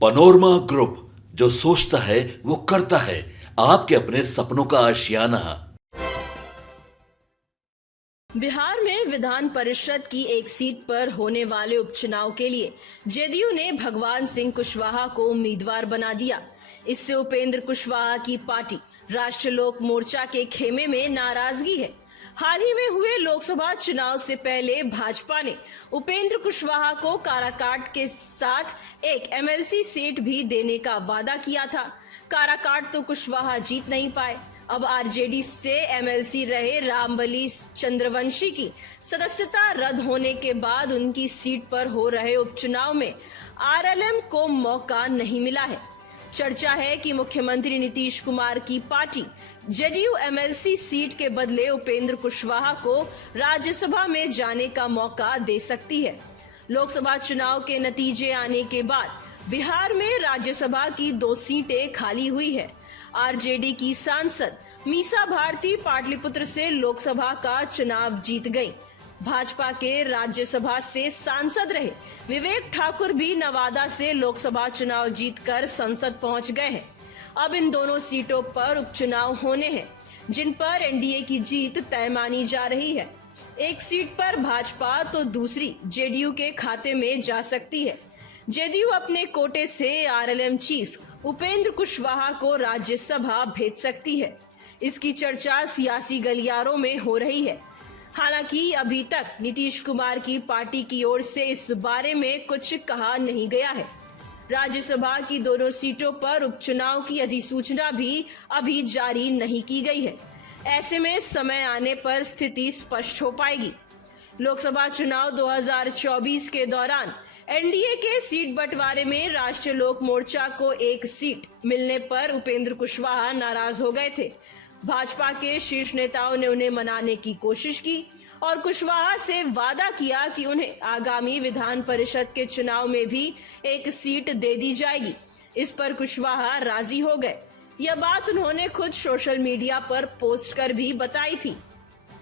Panorama group, जो सोचता है वो करता है। आपके अपने सपनों का आशियाना। बिहार में विधान परिषद की एक सीट पर होने वाले उपचुनाव के लिए जेडीयू ने भगवान सिंह कुशवाहा को उम्मीदवार बना दिया। इससे उपेंद्र कुशवाहा की पार्टी राष्ट्रीय लोक मोर्चा के खेमे में नाराजगी है। हाल ही में हुए लोकसभा चुनाव से पहले भाजपा ने उपेंद्र कुशवाहा को काराकाट के साथ एक एमएलसी सीट भी देने का वादा किया था। काराकाट तो कुशवाहा जीत नहीं पाए। अब आरजेडी से एमएलसी रहे रामबली चंद्रवंशी की सदस्यता रद्द होने के बाद उनकी सीट पर हो रहे उपचुनाव में आरएलएम को मौका नहीं मिला है। चर्चा है कि मुख्यमंत्री नीतीश कुमार की पार्टी जेडीयू एमएलसी सीट के बदले उपेंद्र कुशवाहा को राज्यसभा में जाने का मौका दे सकती है। लोकसभा चुनाव के नतीजे आने के बाद बिहार में राज्यसभा की 2 सीटें खाली हुई है। आरजेडी की सांसद मीसा भारती पाटलिपुत्र से लोकसभा का चुनाव जीत गई। भाजपा के राज्यसभा से सांसद रहे विवेक ठाकुर भी नवादा से लोकसभा चुनाव जीतकर संसद पहुंच गए हैं। अब इन दोनों सीटों पर उपचुनाव होने हैं, जिन पर एनडीए की जीत तय मानी जा रही है। एक सीट पर भाजपा तो दूसरी जेडीयू के खाते में जा सकती है। जेडीयू अपने कोटे से आरएलएम चीफ उपेंद्र कुशवाहा को राज्यसभा भेज सकती है। इसकी चर्चा सियासी गलियारों में हो रही है। हालांकि अभी तक नीतीश कुमार की पार्टी की ओर से इस बारे में कुछ कहा नहीं गया है। राज्यसभा की दोनों सीटों पर उपचुनाव की अधिसूचना भी अभी जारी नहीं की गई है। ऐसे में समय आने पर स्थिति स्पष्ट हो पाएगी। लोकसभा चुनाव 2024 के दौरान एनडीए के सीट बंटवारे में राष्ट्रीय लोक मोर्चा को एक सीट मिलने पर उपेंद्र कुशवाहा नाराज हो गए थे। भाजपा के शीर्ष नेताओं ने उन्हें मनाने की कोशिश की और कुशवाहा से वादा किया कि उन्हें आगामी विधान परिषद के चुनाव में भी एक सीट दे दी जाएगी। इस पर कुशवाहा राजी हो गए। यह बात उन्होंने खुद सोशल मीडिया पर पोस्ट कर भी बताई थी।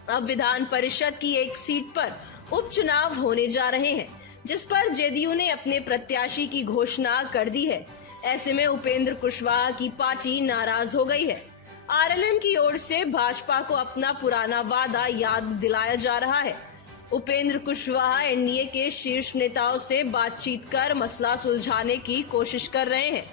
अब विधान परिषद की एक सीट पर उपचुनाव होने जा रहे हैं, जिस पर जेडीयू ने अपने प्रत्याशी की घोषणा कर दी है। ऐसे में उपेंद्र कुशवाहा की पार्टी नाराज हो गई है। आरएलएम की ओर से भाजपा को अपना पुराना वादा याद दिलाया जा रहा है। उपेंद्र कुशवाहा एनडीए के शीर्ष नेताओं से बातचीत कर मसला सुलझाने की कोशिश कर रहे हैं।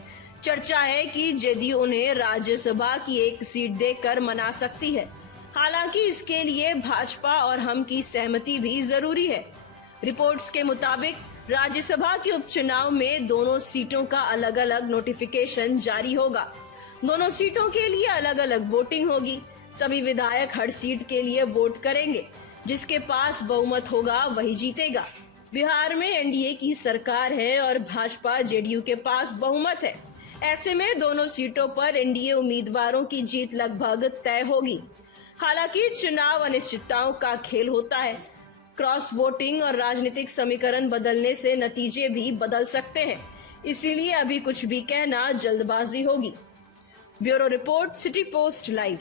चर्चा है कि जेडीयू उन्हें राज्यसभा की एक सीट देकर मना सकती है। हालांकि इसके लिए भाजपा और हम की सहमति भी जरूरी है। रिपोर्ट्स के मुताबिक राज्यसभा के उपचुनाव में दोनों सीटों का अलग अलग नोटिफिकेशन जारी होगा। दोनों सीटों के लिए अलग अलग वोटिंग होगी। सभी विधायक हर सीट के लिए वोट करेंगे। जिसके पास बहुमत होगा वही जीतेगा। बिहार में एनडीए की सरकार है और भाजपा जेडीयू के पास बहुमत है। ऐसे में दोनों सीटों पर एनडीए उम्मीदवारों की जीत लगभग तय होगी। हालांकि चुनाव अनिश्चितताओं का खेल होता है। क्रॉस वोटिंग और राजनीतिक समीकरण बदलने से नतीजे भी बदल सकते हैं। इसीलिए अभी कुछ भी कहना जल्दबाजी होगी। Bureau report, city post live.